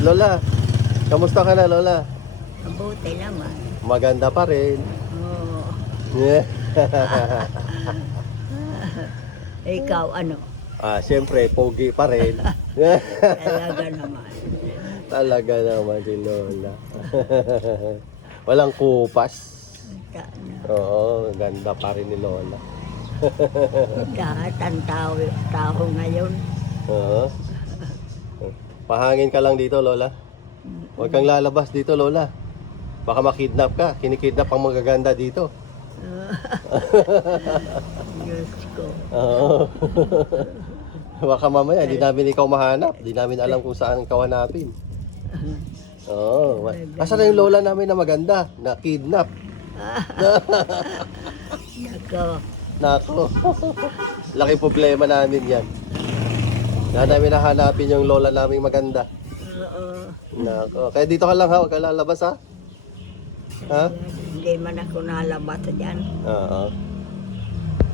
Lola, kamusta ka na, Lola? Mabuti naman. Maganda pa rin. Oo. Yeah. Ikaw, ano? Siyempre, pogi pa rin. Talaga naman. Talaga naman si Lola. Walang kupas. Oo, ganda pa rin ni Lola. Lahat ang tao ngayon. Oo. Pahangin ka lang dito, Lola. Huwag kang lalabas dito, Lola. Baka makidnap ka. Kinikidnap ang magaganda dito. Diyos ko. Oo. Baka mamaya, di namin ikaw mahanap. Di namin alam kung saan ikaw hanapin. Oo. Asan na yung Lola namin na maganda? Na kidnap. Nako. Nako. Laki problema namin yan. Na namin nahanapin yung Lola naming maganda. Oo. Nako. Kaya dito ka lang ha, huwag ka lalabas ha. Ha? Hindi man ako nalabas dyan. Oo.